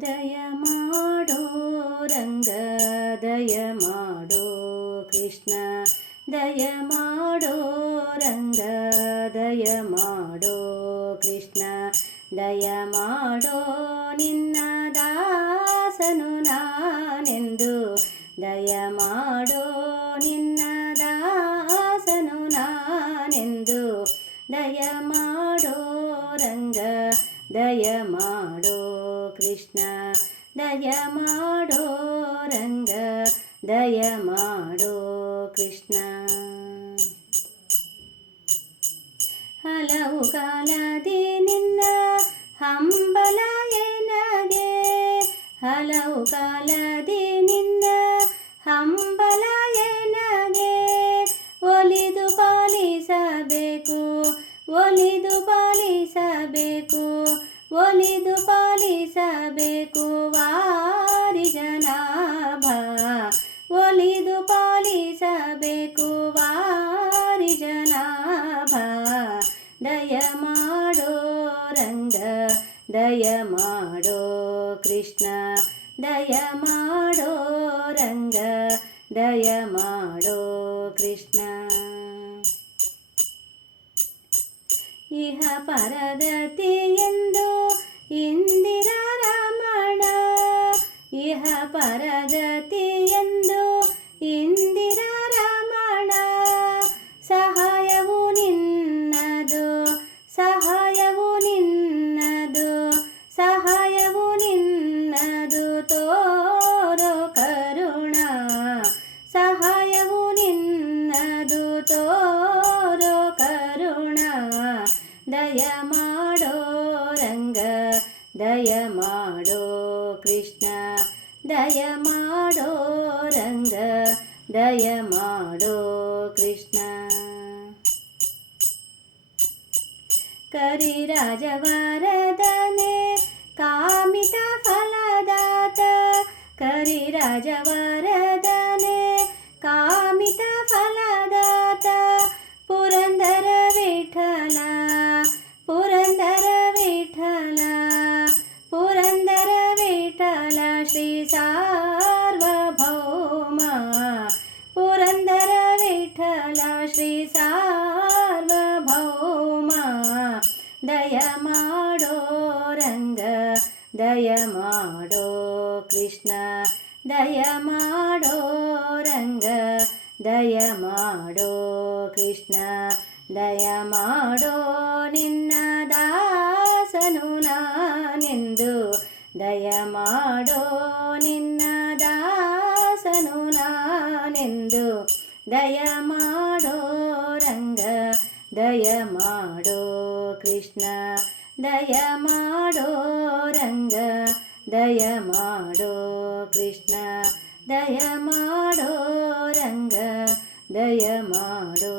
ದಯ ಮಾಡೋ ರಂಗ ದಯ ಮಾಡೋ ಕೃಷ್ಣ. ದಯ ಮಾಡೋ ರಂಗ ದಯ ಮಾಡೋ ಕೃಷ್ಣ. ದಯ ಮಾಡೋ ನಿನ್ನ ದಾಸನು ನಾನೆಂದು. ದಯ ಮಾಡೋ ನಿನ್ನ ದಾಸನು ನಾನೆಂದು. ದಯ ಮಾಡೋ ರಂಗ ದಯ ಮಾಡೋ ಕೃಷ್ಣ ದಯ ಮಾಡೋ ರಂಗ ದಯ ಮಾಡೋ ಕೃಷ್ಣ. ಹಲವು ಕಾಲದಿ ನಿನ್ನ ಹಂಬಲ ಎನಗೆ, ಹಲವು ಕಾಲದಿ ನಿನ್ನ ಹಂಬಲ ಎನಗೆ. ಒಲಿದು ಪಾಲಿಸಬೇಕು, ಒಲಿ ಒಲಿದು ಪಾಲಿಸಬೇಕು ವಾರಿ ಜನಾಭ. ಒಲಿದು ಪಾಲಿಸಬೇಕು ವಾರಿ ಜನಾಭ. ದಯ ಮಾಡೋ ರಂಗ, ದಯ ಮಾಡೋ ಕೃಷ್ಣ. ದಯ ಮಾಡೋ ರಂಗ, ದಯ ಮಾಡೋ ಕೃಷ್ಣ. ಇಹ ಪರದತಿ ಎಂದು ಇಂದಿರ ರಮಣ ಇಹ ಪರಗತಿ ರಂಗ ದಯ ಮಾಡೋ ಕೃಷ್ಣ ದಯ ಮಾಡೋ ರಂಗ ದಯ ಮಾಡೋ ಕೃಷ್ಣ ಕರಿರಾಜವರದನೆ ಕಾಮಿತ ಫಲದಾತ ಕರಿರಾಜವರದನೆ ಶ್ರೀ ಸಾರ್ವಭೌಮ. ಪುರಂದರ ವಿಠಲ ಶ್ರೀ ಸಾರ್ವಭೌಮ. ದಯ ಮಾಡೋ ರಂಗ, ದಯ ಮಾಡೋ ಕೃಷ್ಣ. ದಯ ಮಾಡೋ ರಂಗ, ದಯ ಮಾಡೋ ಕೃಷ್ಣ. ದಯ ಮಾಡೋ ನಿನ್ನ ದಾಸನು ನಾನೆಂದು ದಯ ಮಾಡೋ ನಿನ್ನ ದಾಸನು ನಾನೆಂದು ದಯ ಮಾಡೋ ರಂಗ ದಯ ಮಾಡೋ ಕೃಷ್ಣ ದಯ ಮಾಡೋ ರಂಗ ದಯ ಮಾಡೋ ಕೃಷ್ಣ ದಯ ಮಾಡೋ ರಂಗ ದಯ ಮಾಡೋ